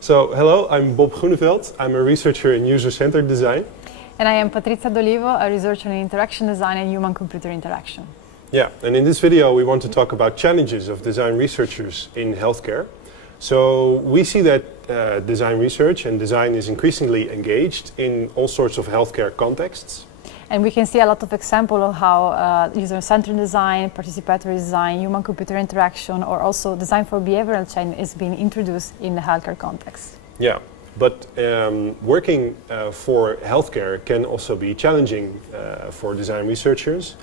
So, hello, I'm Bob Groeneveld. I'm a researcher in user-centered design. And I am Patrizia D'Olivo, a researcher in interaction design and human-computer interaction. Yeah, and in this video we want to talk about challenges of design researchers in healthcare. So we see that design research and design is increasingly engaged in all sorts of healthcare contexts. And we can see a lot of examples of how user-centered design, participatory design, human-computer interaction, or also design for behavioral change is being introduced in the healthcare context. Yeah, but working for healthcare can also be challenging for design researchers.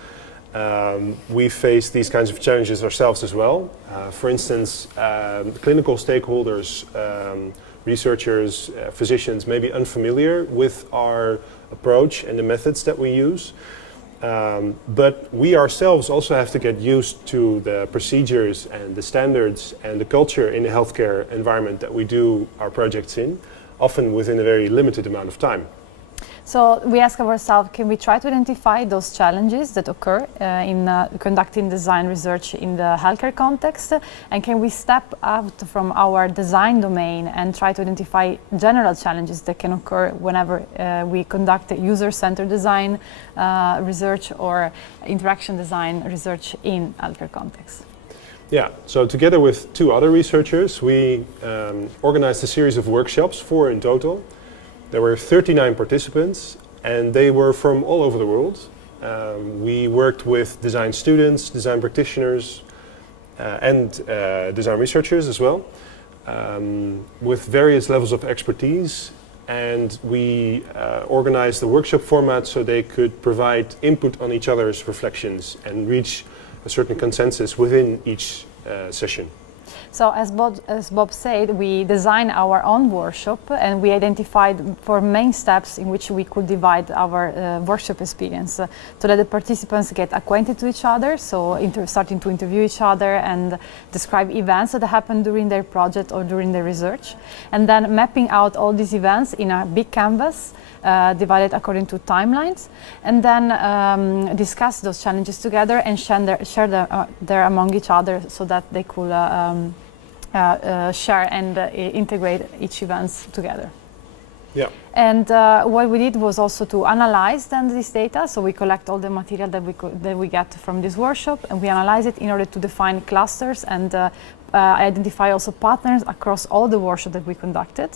We face these kinds of challenges ourselves as well. For instance, clinical stakeholders, researchers, physicians may be unfamiliar with our approach and the methods that we use. But we ourselves also have to get used to the procedures and the standards and the culture in the healthcare environment that we do our projects in, often within a very limited amount of time. So we ask ourselves, can we try to identify those challenges that occur in conducting design research in the healthcare context? And can we step out from our design domain and try to identify general challenges that can occur whenever we conduct user-centered design research or interaction design research in healthcare context? Yeah, so together with two other researchers, we organized a series of workshops, 4 in total. There were 39 participants, and they were from all over the world. We worked with design students, design practitioners, and design researchers as well, with various levels of expertise. And we organized the workshop format so they could provide input on each other's reflections and reach a certain consensus within each session. So as Bob said, we designed our own workshop and we identified 4 main steps in which we could divide our workshop experience to let the participants get acquainted to each other, so starting to interview each other and describe events that happened during their project or during their research, and then mapping out all these events in a big canvas divided according to timelines, and then discuss those challenges together and share them among each other so that they could share and integrate each events together. Yeah. And what we did was also to analyze then this data. So we collect all the material that we get from this workshop, and we analyze it in order to define clusters and identify also patterns across all the workshops that we conducted.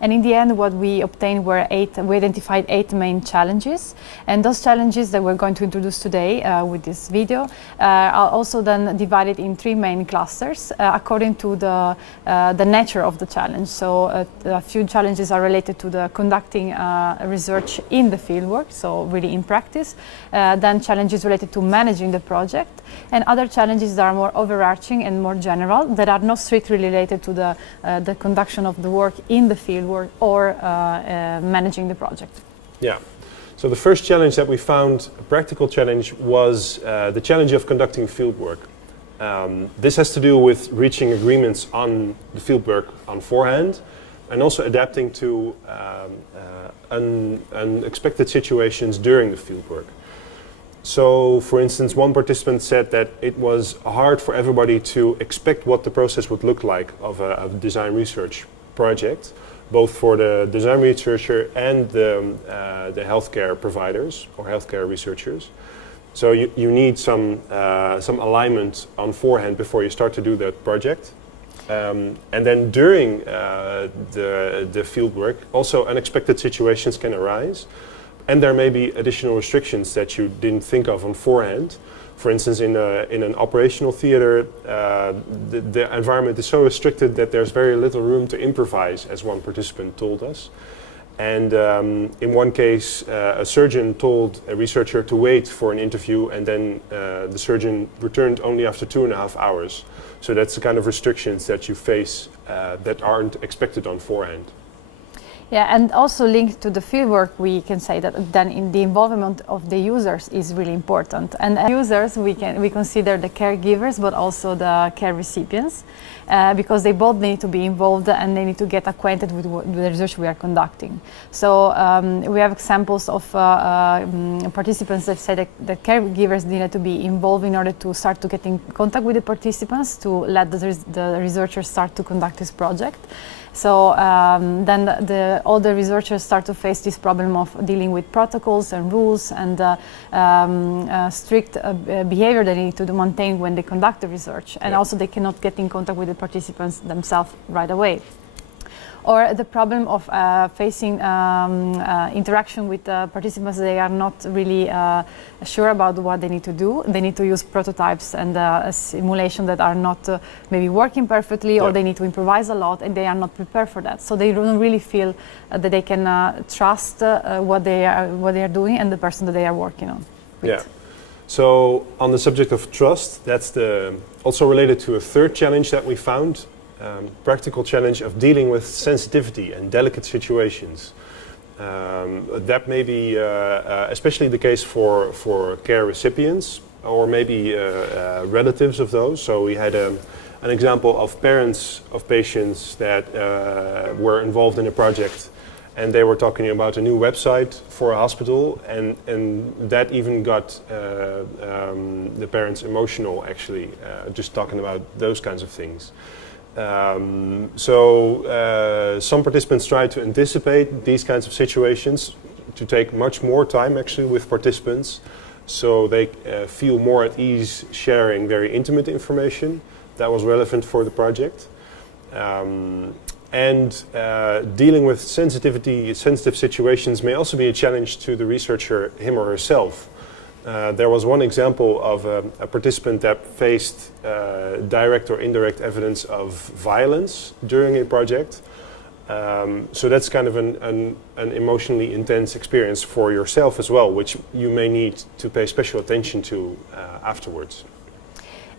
And in the end, what we obtained were we identified 8 main challenges. And those challenges that we're going to introduce today with this video are also then divided in 3 main clusters according to the nature of the challenge. So a few challenges are related to the conducting research in the fieldwork, so really in practice. Then challenges related to managing the project, and other challenges that are more overarching and more general, that are not strictly related to the conduction of the work in the fieldwork or managing the project. Yeah. So the first challenge that we found, a practical challenge, was the challenge of conducting fieldwork. This has to do with reaching agreements on the fieldwork on forehand, and also adapting to unexpected situations during the fieldwork. So, for instance, one participant said that it was hard for everybody to expect what the process would look like of a design research project, both for the design researcher and the healthcare providers or healthcare researchers. So you need some alignment on forehand before you start to do that project. And then during the fieldwork, also unexpected situations can arise. And there may be additional restrictions that you didn't think of on forehand. For instance, in an operational theater, the environment is so restricted that there's very little room to improvise, as one participant told us. And in one case, a surgeon told a researcher to wait for an interview, and then the surgeon returned only after 2.5 hours. So that's the kind of restrictions that you face that aren't expected on forehand. Yeah, and also linked to the fieldwork, we can say that then in the involvement of the users is really important. And as users, we consider the caregivers, but also the care recipients, because they both need to be involved and they need to get acquainted with the research we are conducting. So we have examples of participants that say that caregivers needed to be involved in order to start to get in contact with the participants to let the researchers start to conduct this project. So then all the researchers start to face this problem of dealing with protocols and rules and strict behavior they need to maintain when they conduct the research. And also they cannot get in contact with the participants themselves right away. Or the problem of facing interaction with participants, they are not really sure about what they need to do. They need to use prototypes and a simulation that are not maybe working perfectly, or they need to improvise a lot, and they are not prepared for that. So they don't really feel that they can trust what they are doing and the person that they are working on with. Yeah. So on the subject of trust, that's also related to a third challenge that we found. Practical challenge of dealing with sensitivity and delicate situations. That may be especially the case for care recipients, or maybe relatives of those. So we had an example of parents of patients that were involved in a project, and they were talking about a new website for a hospital, and that even got the parents emotional, actually, just talking about those kinds of things. Some participants try to anticipate these kinds of situations, to take much more time actually with participants, so they feel more at ease sharing very intimate information that was relevant for the project. Dealing with sensitive situations may also be a challenge to the researcher, him or herself. There was one example of a participant that faced direct or indirect evidence of violence during a project. So that's kind of an emotionally intense experience for yourself as well, which you may need to pay special attention to afterwards.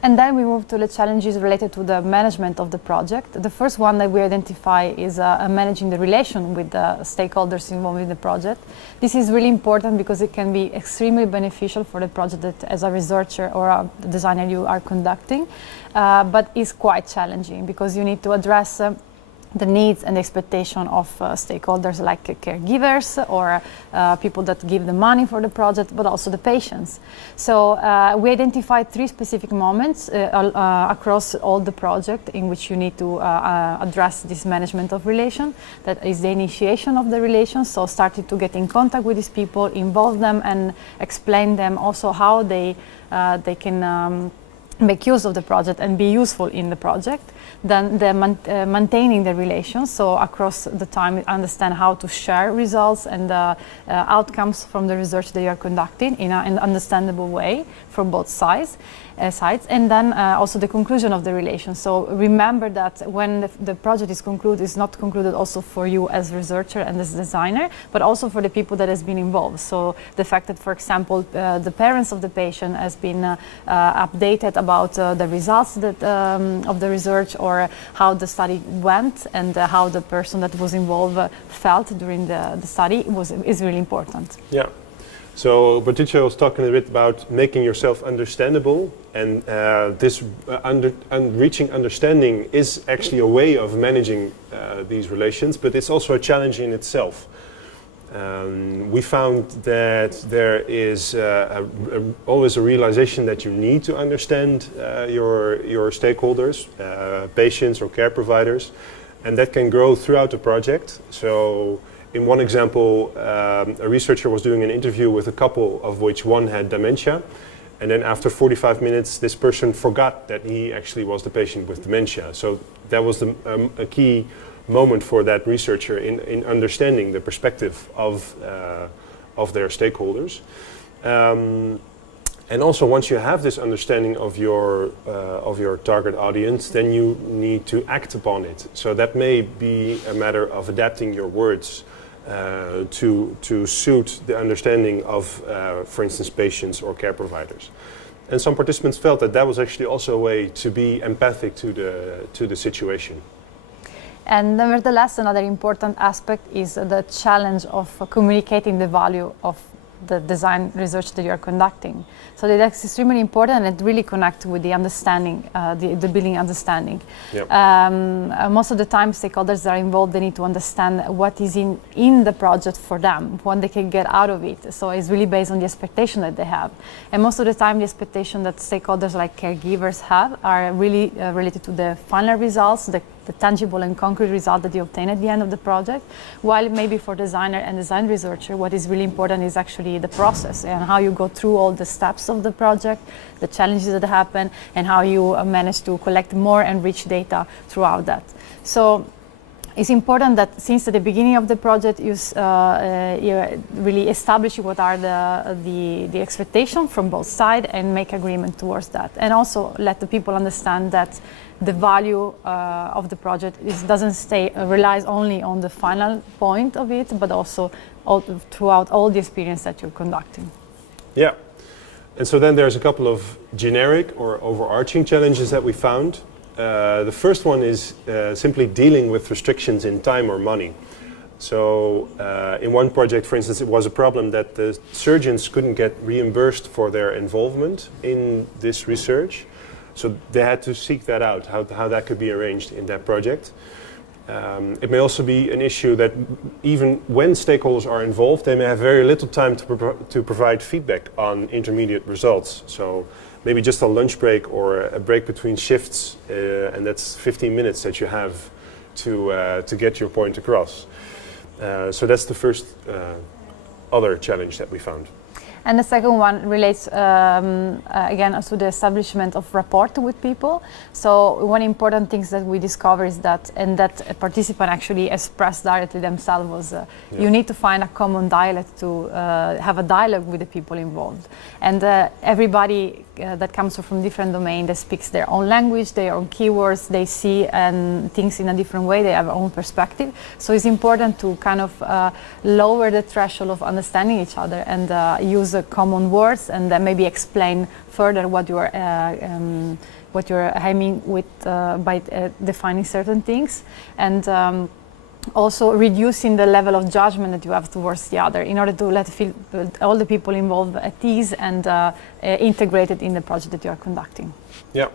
And then we move to the challenges related to the management of the project. The first one that we identify is managing the relation with the stakeholders involved in the project. This is really important because it can be extremely beneficial for the project that as a researcher or a designer you are conducting, but is quite challenging because you need to address the needs and expectation of stakeholders like caregivers or people that give the money for the project, but also the patients. So we identified 3 specific moments across all the project in which you need to address this management of relation. That is the initiation of the relations, so starting to get in contact with these people, involve them and explain them also how they can make use of the project and be useful in the project. Then maintaining the relations, so across the time understand how to share results and outcomes from the research that you are conducting in an understandable way for both sides. And then also the conclusion of the relation. So remember that when the project is concluded, it's not concluded also for you as researcher and as designer, but also for the people that has been involved. So the fact that, for example, the parents of the patient has been updated about the results that, of the research, or how the study went, and how the person that was involved felt during the study is really important. Yeah. So Patrizia was talking a bit about making yourself understandable, and reaching understanding is actually a way of managing these relations, but it's also a challenge in itself. We found that there is always a realization that you need to understand your stakeholders, patients or care providers, and that can grow throughout the project. So in one example, a researcher was doing an interview with a couple of which one had dementia, and then after 45 minutes this person forgot that he actually was the patient with dementia. So that was a key moment for that researcher in understanding the perspective of their stakeholders. And also, once you have this understanding of your target audience, then you need to act upon it. So that may be a matter of adapting your words to suit the understanding of, for instance, patients or care providers. And some participants felt that that was actually also a way to be empathic to the situation. And nevertheless, another important aspect is the challenge of communicating the value of the design research that you are conducting. So that's extremely important, and it really connects with the understanding, the building understanding. Yep. Most of the time, stakeholders that are involved, they need to understand what is in the project for them, what they can get out of it. So it's really based on the expectation that they have. And most of the time, the expectation that stakeholders like caregivers have are really related to the final results, the the tangible and concrete result that you obtain at the end of the project. While maybe for designer and design researcher, what is really important is actually the process and how you go through all the steps of the project, the challenges that happen, and how you manage to collect more and rich data throughout that. So it's important that since at the beginning of the project you really establish what are the expectations from both sides and make agreement towards that, and also let the people understand that the value of the project relies only on the final point of it, but also throughout all the experience that you're conducting. Yeah, and so then there's a couple of generic or overarching challenges that we found. The first one is simply dealing with restrictions in time or money. So in one project, for instance, it was a problem that the surgeons couldn't get reimbursed for their involvement in this research. So they had to seek that out, how that could be arranged in that project. It may also be an issue that even when stakeholders are involved, they may have very little time to provide feedback on intermediate results. So maybe just a lunch break or a break between shifts, and that's 15 minutes that you have to get your point across. So that's the first other challenge that we found. And the second one relates again to the establishment of rapport with people. So one important thing that we discover is that, and that a participant actually expressed directly themselves, was you need to find a common dialect to have a dialogue with the people involved. And everybody that comes from different domains, that speaks their own language, their own keywords, they see things in a different way, they have their own perspective. So it's important to kind of lower the threshold of understanding each other and use common words, and then maybe explain further what you're aiming with by defining certain things, and also reducing the level of judgment that you have towards the other, in order to let all the people involved at ease and integrated in the project that you are conducting. Yeah.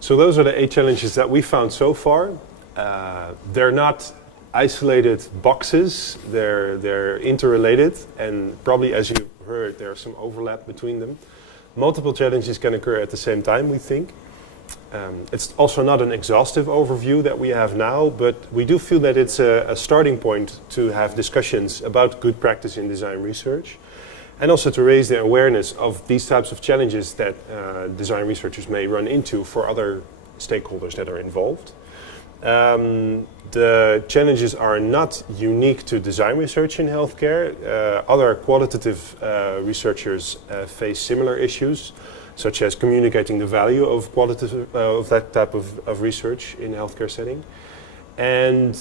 So those are the 8 challenges that we found so far. They're not isolated boxes, they're interrelated, and probably, as you heard, there's some overlap between them. Multiple challenges can occur at the same time, we think. It's also not an exhaustive overview that we have now, but we do feel that it's a starting point to have discussions about good practice in design research, and also to raise the awareness of these types of challenges that design researchers may run into for other stakeholders that are involved. The challenges are not unique to design research in healthcare. Other qualitative researchers face similar issues, such as communicating the value of of that type of research in a healthcare setting. And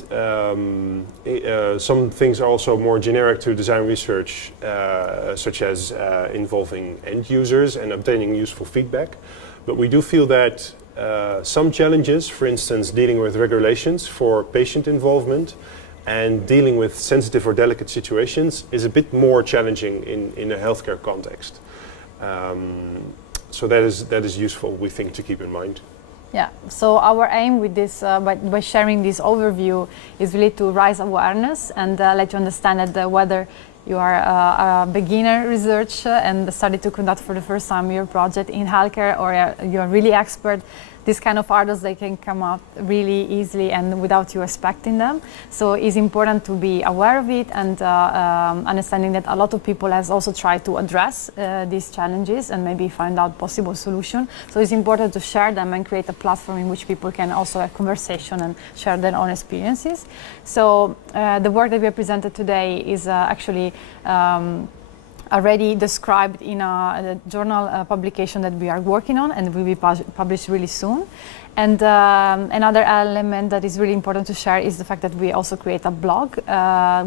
some things are also more generic to design research, such as involving end users and obtaining useful feedback. But we do feel that some challenges, for instance, dealing with regulations for patient involvement and dealing with sensitive or delicate situations, is a bit more challenging in a healthcare context. So that is useful, we think, to keep in mind. Yeah, so our aim with this, by sharing this overview, is really to raise awareness and let you understand that whether you are a beginner researcher and started to conduct for the first time your project in healthcare, or you're really expert, these kind of hurdles, they can come up really easily and without you expecting them. So it's important to be aware of it, and understanding that a lot of people has also tried to address these challenges and maybe find out possible solution. So it's important to share them and create a platform in which people can also have conversation and share their own experiences. So the work that we have presented today is actually already described in a journal publication that we are working on and will be published really soon. And another element that is really important to share is the fact that we also create a blog.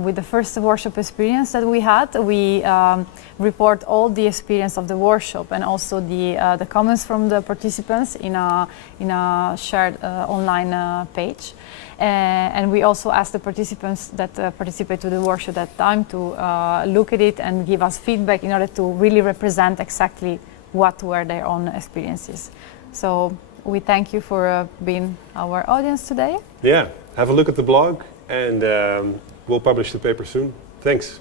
With the first workshop experience that we had, we report all the experience of the workshop and also the comments from the participants in a shared online page. And we also ask the participants that participate to the workshop that time to look at it and give us feedback in order to really represent exactly what were their own experiences. So we thank you for being our audience today. Yeah, have a look at the blog, and we'll publish the paper soon. Thanks.